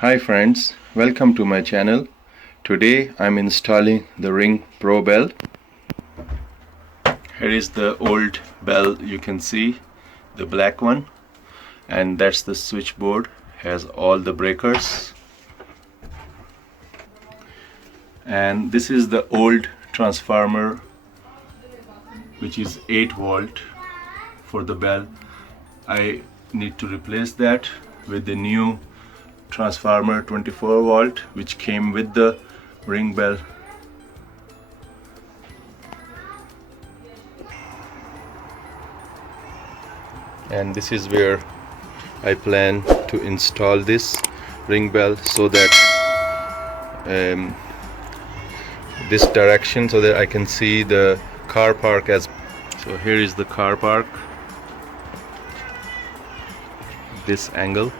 Hi friends, welcome to my channel. Today I'm installing the Ring Pro bell. Here is the old bell, you can see the black one, and that's the switchboard, has all the breakers. And this is the old transformer which is 8 volt for the bell. I need to replace that with the new transformer 24 volt which came with the Ring bell. And this is where I plan to install this Ring bell, so that this direction, so that I can see the car park as. So here is the car park, this angle.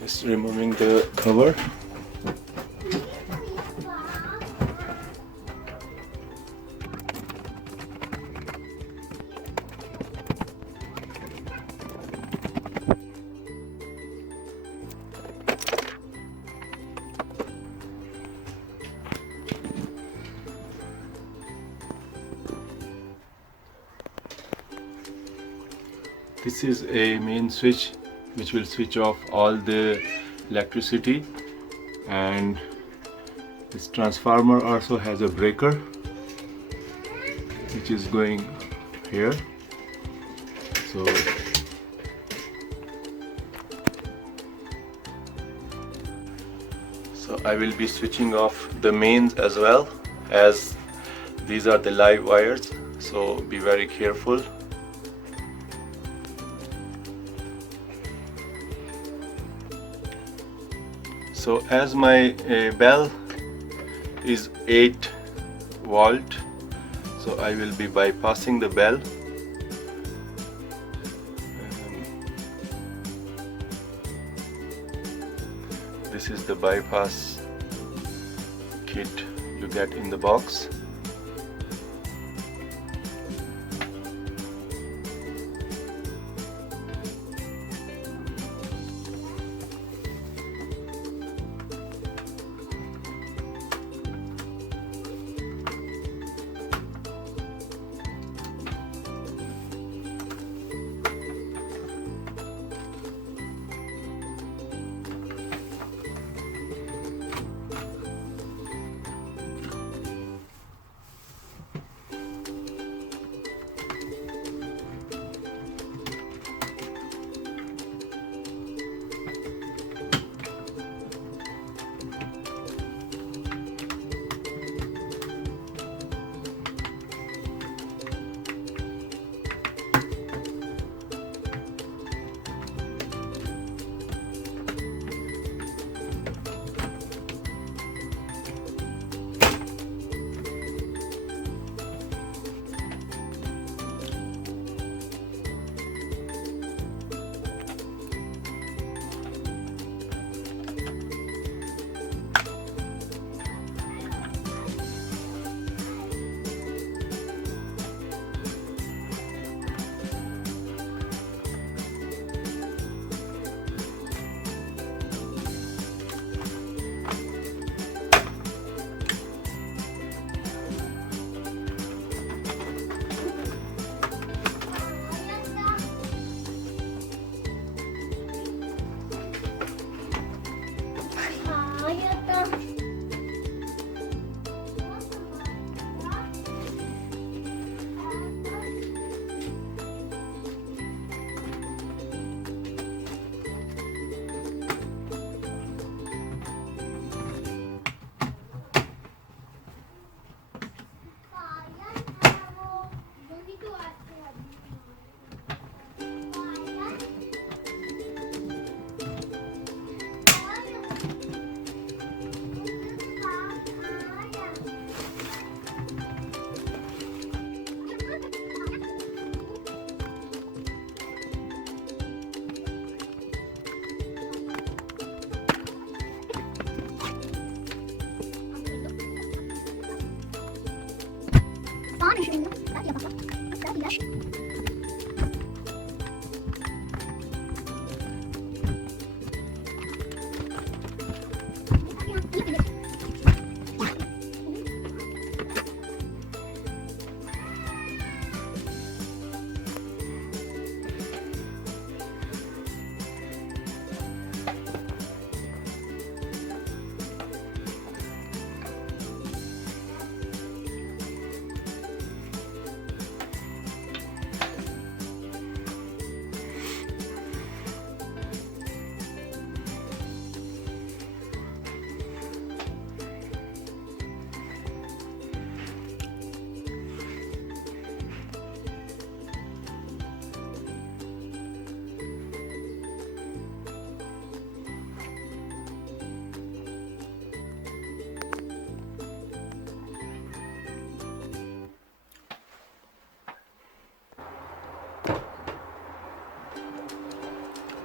Just removing the cover. This is a main switch which will switch off all the electricity, and this transformer also has a breaker which is going here. So I will be switching off the mains as well, as these are the live wires, so be very careful. So as my bell is 8 volt, so I will be bypassing the bell. This is the bypass kit you get in the box.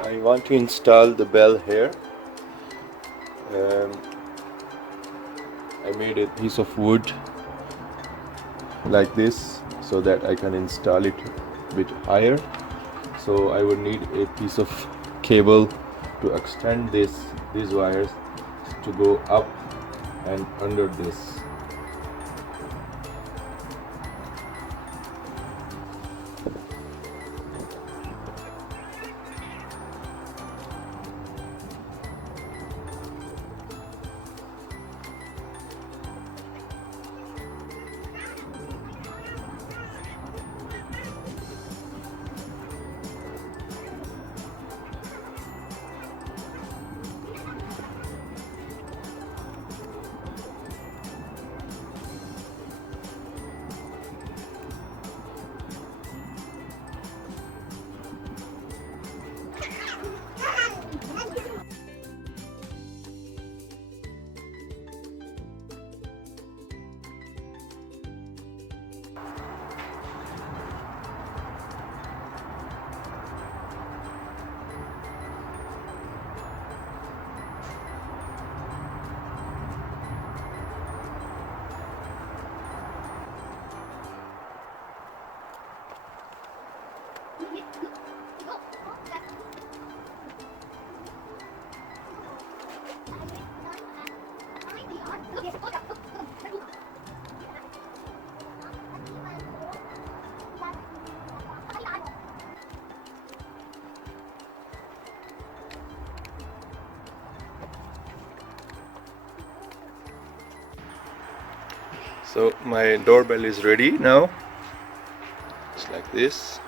I want to install the bell here. I made a piece of wood like this so that I can install it a bit higher. So I would need a piece of cable to extend these wires to go up and under this. So my doorbell is ready now. It's like this.